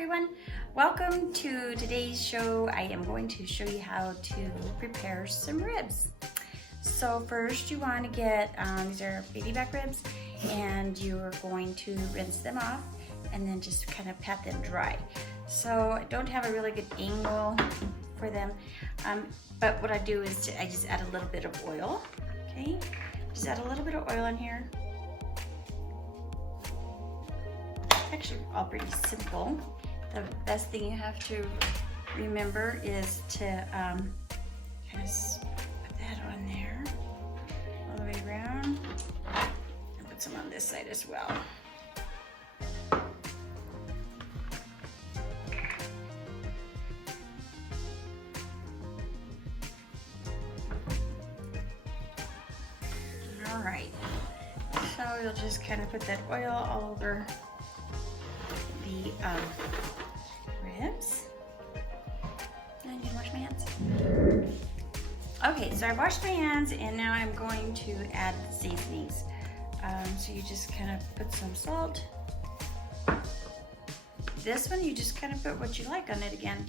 everyone, welcome to today's show. I am going to show you how to prepare some ribs. So first you want to get, these are baby back ribs, and you're going to rinse them off and then just kind of pat them dry. So I don't have a really good angle for them, but what I do is I just add a little bit of oil, okay? Just add a little bit of oil in here. Actually all pretty simple. The best thing you have to remember is to kind of put that on there all the way around, and put some on this side as well. All right, so you'll just kind of put that oil all over the ribs. I need to wash my hands. Okay, so I washed my hands and now I'm going to add the seasonings. So you just kind of put some salt. This one you just kind of put what you like on it again.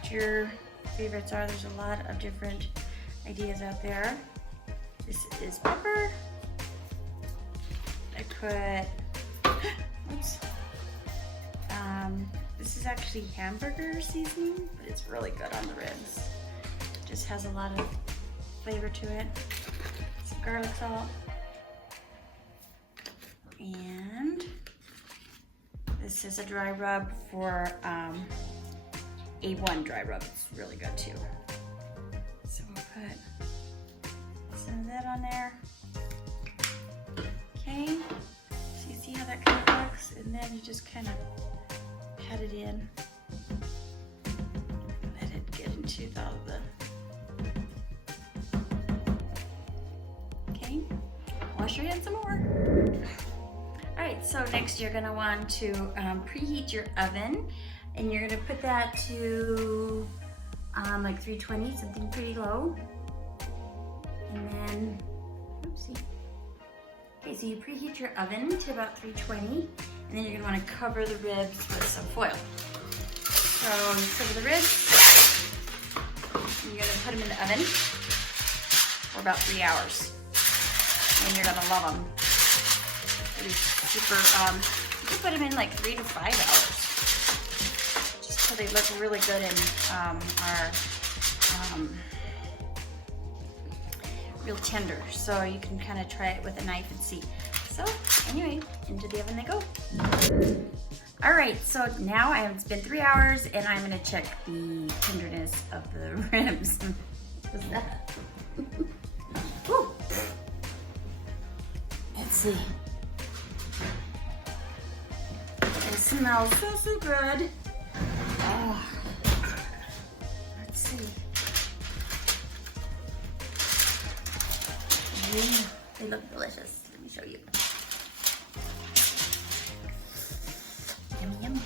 What your favorites are. There's a lot of different ideas out there. This is pepper. I put, oops. This is actually hamburger seasoning, but it's really good on the ribs. It just has a lot of flavor to it. Some garlic salt. And this is a dry rub for A1 dry rub. It's really good too. So we'll put some of that on there. Okay, so you see how that kind of looks? And then you just kind of pat it in. Let it get into all of the... Okay, wash your hands some more. All right, so next you're gonna want to preheat your oven, and you're gonna put that to like 320, something pretty low. And then, oopsie. Okay, so you preheat your oven to about 320, and then you're gonna wanna cover the ribs with some foil. So you cover the ribs, and you're gonna put them in the oven for about 3 hours. And you're gonna love them. Pretty super, you can put them in like 3 to 5 hours. Just so they look really good and are real tender. So you can kind of try it with a knife and see. So anyway, into the oven they go. All right, so now it's been 3 hours and I'm gonna check the tenderness of the ribs. What's that? Woo. Let's see. It smells so good. Oh. Let's see. They look delicious. Let me show you. Yummy, yummy.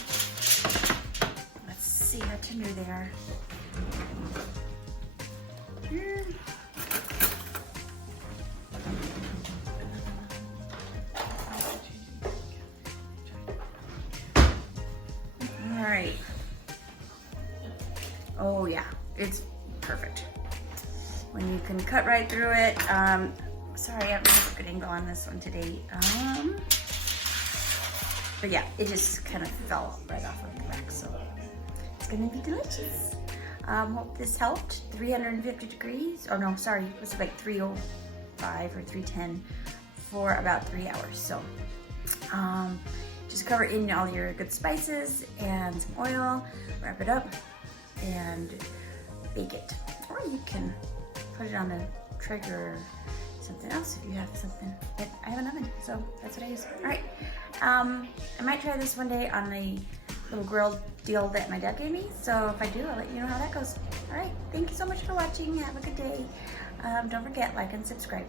Let's see how tender they are. All right. Oh yeah, it's perfect. When you can cut right through it. Sorry, I don't have a good angle on this one today. But yeah, it just kind of fell right off of the rack, so it's gonna be delicious. Hope this helped. 350 degrees, oh no, sorry, it was like 305 or 310 for about 3 hours. So just cover in all your good spices and some oil, wrap it up, and bake it. Or you can put it on the Traeger or something else if you have something. But I have an oven, so that's what I use. All right, I might try this one day on the little grill deal that my dad gave me. So if I do, I'll let you know how that goes. All right, thank you so much for watching. Have a good day. Don't forget, like and subscribe.